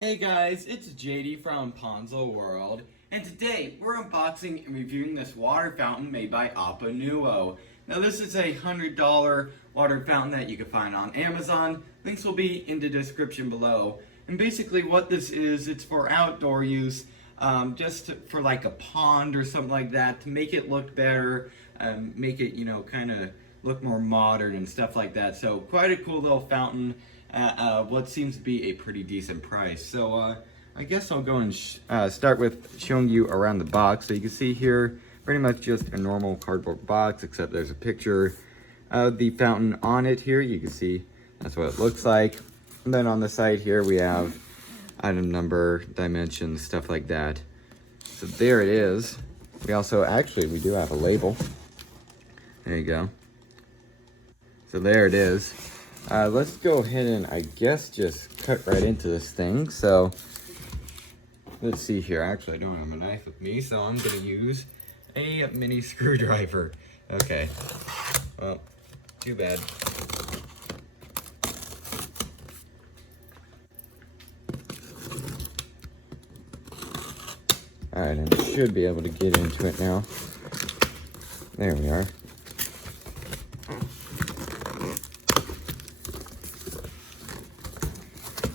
Hey guys, it's JD from APONUO World, and today we're unboxing and reviewing this water fountain made by APONUO. Now this is a $100 water fountain that you can find on Amazon. Links will be in the description below. And basically what this is, it's for outdoor use, just for like a pond or something like that, to make it look better, make it, kind of look more modern and stuff like that. So quite a cool little fountain at what seems to be a pretty decent price. So I guess I'll go and start with showing you around the box. So you can see here pretty much just a normal cardboard box, except there's a picture of the fountain on it here. You can see that's what it looks like. And then on the side here we have item number, dimensions, stuff like that. So there it is. We also, we do have a label. There you go. So there it is. Let's go ahead and I guess just cut right into this thing. So let's see here. Actually, I don't have a knife with me, so I'm gonna use a mini screwdriver. Okay. Well, too bad. All right, I should be able to get into it now. There we are.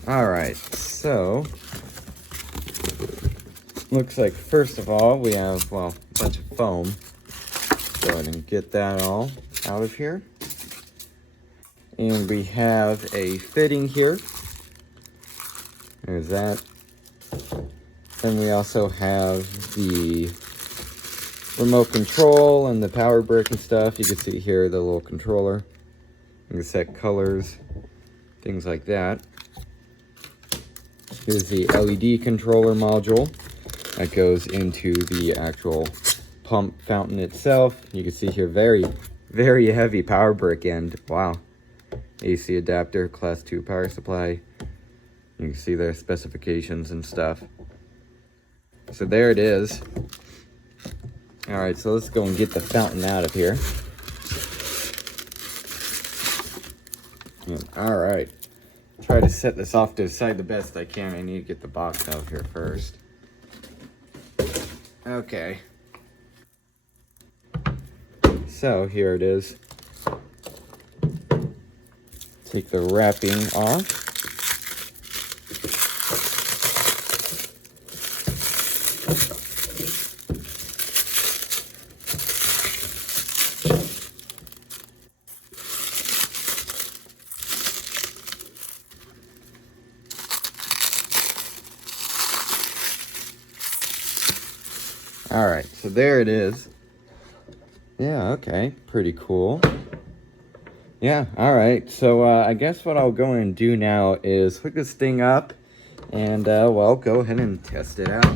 All right, so looks like first of all we have, well, a bunch of foam. Go ahead and get that all out of here. And we have a fitting here. There's that. Then we also have the remote control and the power brick and stuff. You can see here the little controller. You can set colors, things like that. Here's the LED controller module that goes into the actual pump fountain itself. You can see here very, very heavy power brick end. Wow. AC adapter, class 2 power supply. You can see their specifications and stuff. So there it is. All right, so let's go and get the fountain out of here. All right. Try to set this off to the side the best I can. I need to get the box out of here first. Okay. So here it is. Take the wrapping off. All right, so there it is. Yeah, okay, pretty cool. Yeah, all right, so I guess what I'll go and do now is hook this thing up and, well, go ahead and test it out.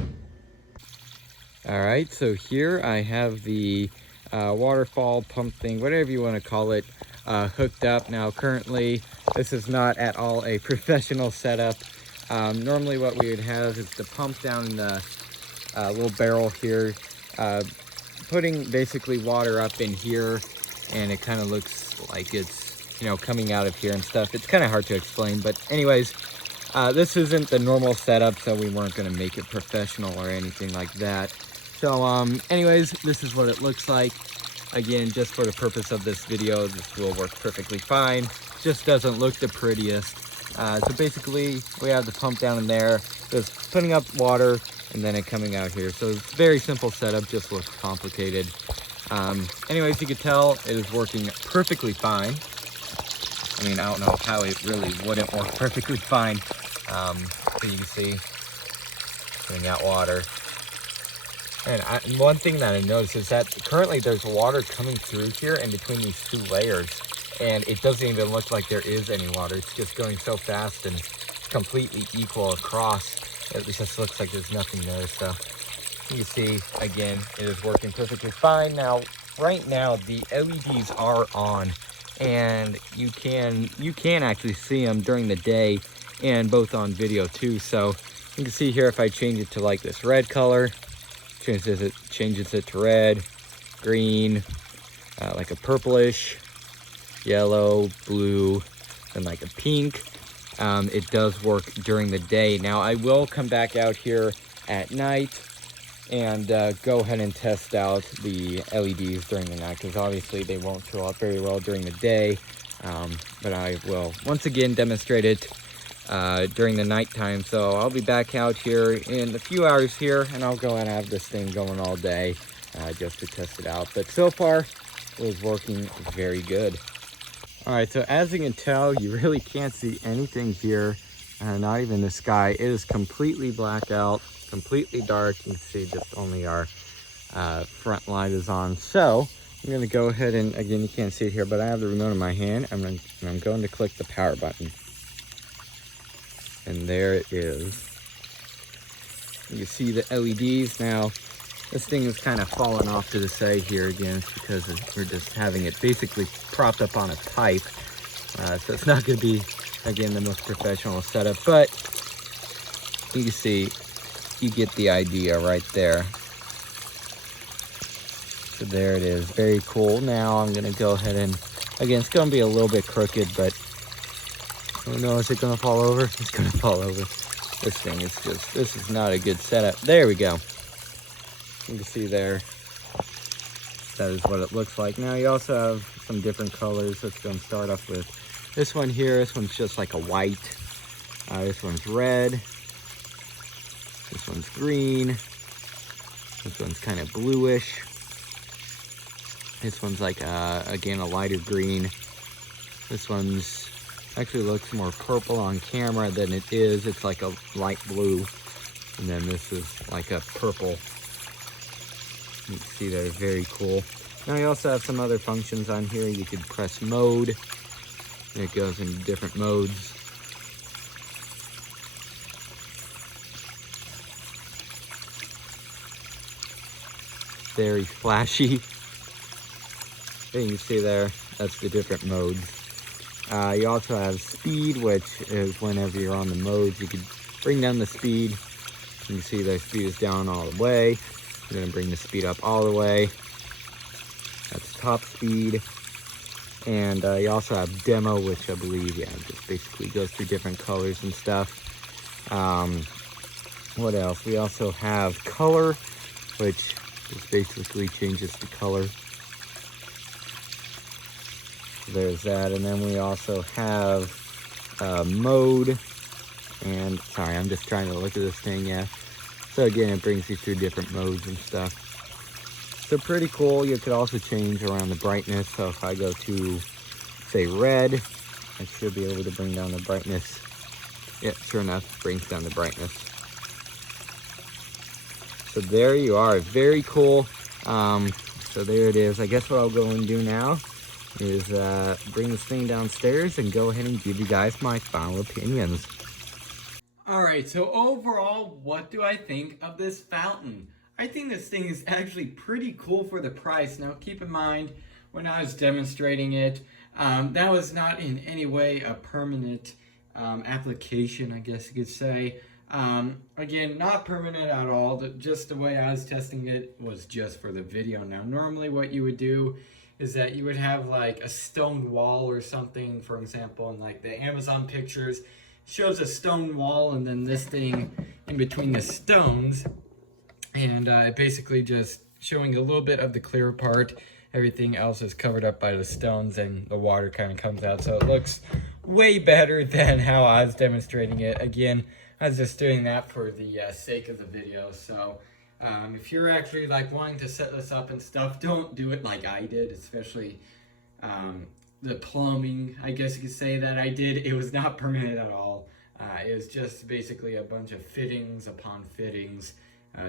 All right, so here I have the waterfall pump thing, whatever you want to call it, hooked up. Now, currently, this is not at all a professional setup. Normally what we would have is the pump down in the little barrel here, putting basically water up in here, and it kind of looks like it's, coming out of here and stuff. It's kind of hard to explain, but anyways, this isn't the normal setup, so we weren't going to make it professional or anything like that. So anyways, this is what it looks like. Again, just for the purpose of this video, this will work perfectly fine. Just doesn't look the prettiest. So basically, we have the pump down in there, just putting up water, and then it coming out here. So it's very simple setup, just looks complicated. Anyways, you can tell it is working perfectly fine. I mean, I don't know how it really wouldn't work perfectly fine. So you can see, putting out water. And one thing that I noticed is that currently there's water coming through here in between these two layers. And it doesn't even look like there is any water. It's just going so fast and completely equal across. It just looks like there's nothing there. So you can see, again, it is working perfectly fine. Now, right now, the LEDs are on, and you can actually see them during the day and both on video too. So you can see here, if I change it to like this red color, changes it to red, green, like a purplish, yellow, blue, and like a pink. it does work during the day. Now I will come back out here at night and go ahead and test out the LEDs during the night, because obviously they won't show up very well during the day. But I will once again demonstrate it during the nighttime. So I'll be back out here in a few hours here, and I'll go and have this thing going all day just to test it out. But so far it was working very good. All right, so as you can tell, you really can't see anything here, not even the sky. It is completely black out, completely dark. You can see just only our front light is on. So I'm gonna go ahead and, again, you can't see it here, but I have the remote in my hand. I'm going to click the power button. And there it is. You can see the LEDs now. This thing is kind of falling off to the side here again because we're just having it basically propped up on a pipe. So it's not going to be, again, the most professional setup, but you can see, you get the idea right there. So there it is, very cool. Now I'm going to go ahead and, again, it's going to be a little bit crooked, but oh no, is it going to fall over? It's going to fall over. This thing is just, this is not a good setup. There we go. You can see there, that is what it looks like. Now you also have some different colors. Let's go and start off with this one here. This one's just like a white. This one's red. This one's green. This one's kind of bluish. This one's like, again, a lighter green. This one's actually looks more purple on camera than it is. It's like a light blue. And then this is like a purple. You can see they're very cool. Now you also have some other functions on here. You could press mode, and it goes into different modes. Very flashy. And you can see there, that's the different modes. You also have speed, which is whenever you're on the modes, you could bring down the speed. You can see the speed is down all the way. I'm gonna bring the speed up all the way. That's top speed. And you also have demo, which I believe, yeah, just basically goes through different colors and stuff. What else? We also have color, which just basically changes the color. There's that. And then we also have mode. And sorry, I'm just trying to look at this thing, yeah. So again, it brings you through different modes and stuff. So pretty cool. You could also change around the brightness. So if I go to, say, red, I should be able to bring down the brightness. Yeah, sure enough, brings down the brightness. So there you are, very cool. So there it is. I guess what I'll go and do now is bring this thing downstairs and go ahead and give you guys my final opinions. Alright, so overall, what do I think of this fountain? I think this thing is actually pretty cool for the price. Now, keep in mind, when I was demonstrating it, that was not in any way a permanent application, I guess you could say. Again, not permanent at all. Just the way I was testing it was just for the video. Now, normally what you would do is that you would have like a stone wall or something, for example, in like the Amazon pictures, shows a stone wall and then this thing in between the stones, and basically just showing a little bit of the clear part. Everything else is covered up by the stones and the water kind of comes out, so it looks way better than how I was demonstrating it. Again, I was just doing that for the sake of the video. So if you're actually like wanting to set this up and stuff, don't do it like I did, especially the plumbing, I guess you could say, that I did. It was not permanent at all. It was just basically a bunch of fittings upon fittings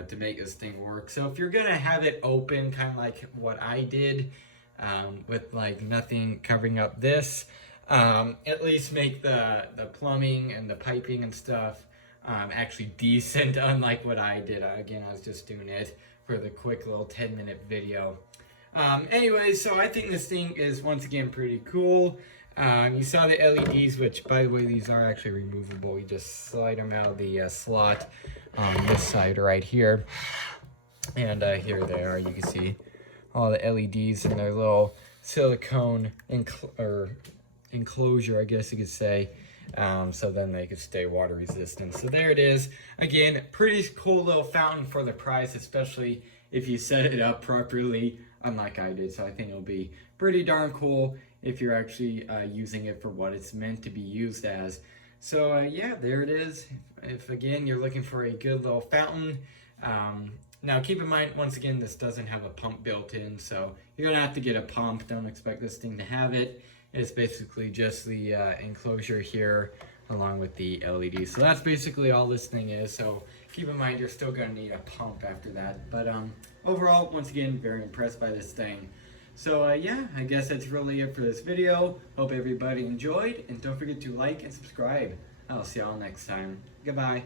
to make this thing work. So if you're gonna have it open, kind of like what I did, with like nothing covering up this, at least make the plumbing and the piping and stuff actually decent, unlike what I did. Again, I was just doing it for the quick little 10-minute video. Anyway, so I think this thing is, once again, pretty cool. You saw the LEDs, which, by the way, these are actually removable. You just slide them out of the slot on this side right here. And here they are. You can see all the LEDs in their little silicone enclosure, I guess you could say. so then they could stay water resistant. So there it is. Again, pretty cool little fountain for the price, especially if you set it up properly, unlike I did. So I think it'll be pretty darn cool if you're actually using it for what it's meant to be used as. So yeah, there it is. If again you're looking for a good little fountain, now keep in mind, once again, this doesn't have a pump built in, so you're gonna have to get a pump. Don't expect this thing to have it. It's basically just the enclosure here along with the LED. So that's basically all this thing is. So keep in mind, you're still gonna need a pump after that. But overall, once again, very impressed by this thing. So yeah, I guess that's really it for this video. Hope everybody enjoyed, and don't forget to like and subscribe. I'll see y'all next time. Goodbye.